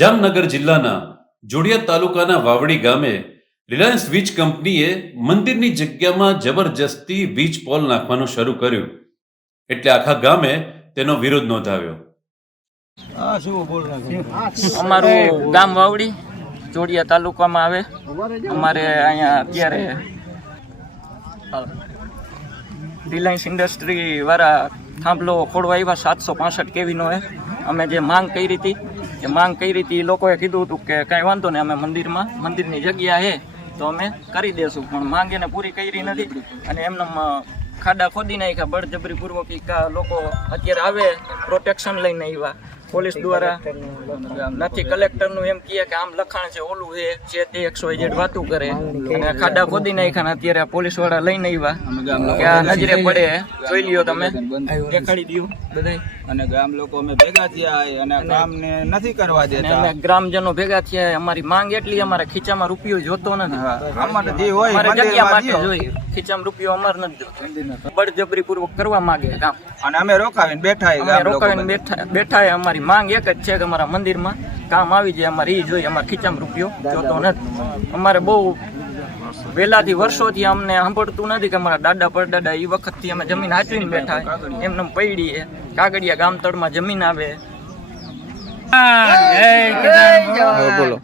જામનગર જિલ્લાના જોડિયા તાલુકાના વાવડી ગામે રિલાયન્સ વીજ કંપનીએ મંદિરની જગ્યામાં જબરજસ્તી વીજ પોલ નાખવાનું શરૂ કર્યું, એટલે આખા ગામે તેનો વિરોધ નોંધાવ્યો. અમારું ગામ વાવડી જોડિયા તાલુકામાં આવે. અમારે અહીંયા અત્યારે રિલાયન્સ ઇન્ડસ્ટ્રી વાળા થાંભલો ખોડવા આવ્યા 765 kV નો. અમે જે માંગ કરી હતી એ લોકોએ કીધું હતું કે કાંઈ વાંધો નહીં, અમે મંદિરની જગ્યા છે તો અમે કરી દેશું, પણ માંગ એને પૂરી કરી નથી. અને એમને ખાડા ખોદી નાખ્યા બળજબરીપૂર્વક. લોકો અત્યારે આવે પ્રોટેક્શન લઈને આવ્યા પોલીસ દ્વારા નથી. કલેક્ટરનું એમ કહે કે આમ લખાણ છે, ઓલું છે તે XYZ વાતું કરે, અને ખાડા ખોદી નાખ્યા. અત્યારે પોલીસ વાળા લઈને આવ્યા કે આ નજરે પડે, જોઈ લ્યો તમે, દેખાડી દો બધાય. અને ગામ લોકો અમે ભેગા થયા અને કામને નથી કરવા દેતા. અમે ગ્રામજનો ભેગા થયા. અમારી માંગ એટલી, અમારા ખીચામાં રૂપિયો જોતો નથી. અમારે જે હોય અમારે જગ્યા માટે જોઈએ, ખીચામાં રૂપિયો અમારે નથી જોતો. બળજબરી પૂર્વક કરવા માંગે કામ, અને અમે રોકાવીને બેઠા. અમારી માંગ એક જ છે કે અમારા મંદિરમાં કામ આવી જાય, અમારે એ જોઈએ. અમારે ખીચામાં રૂપિયો જોતો નથી. અમારે બહુ વહેલાથી વર્ષોથી અમને સાંભળતું નથી કે અમારા દાદા પરદાદા એ વખતથી અમે જમીન હાચવીને બેઠા, એમને પડી કાગડિયા ગામ તળમાં જમીન આવે. બોલો.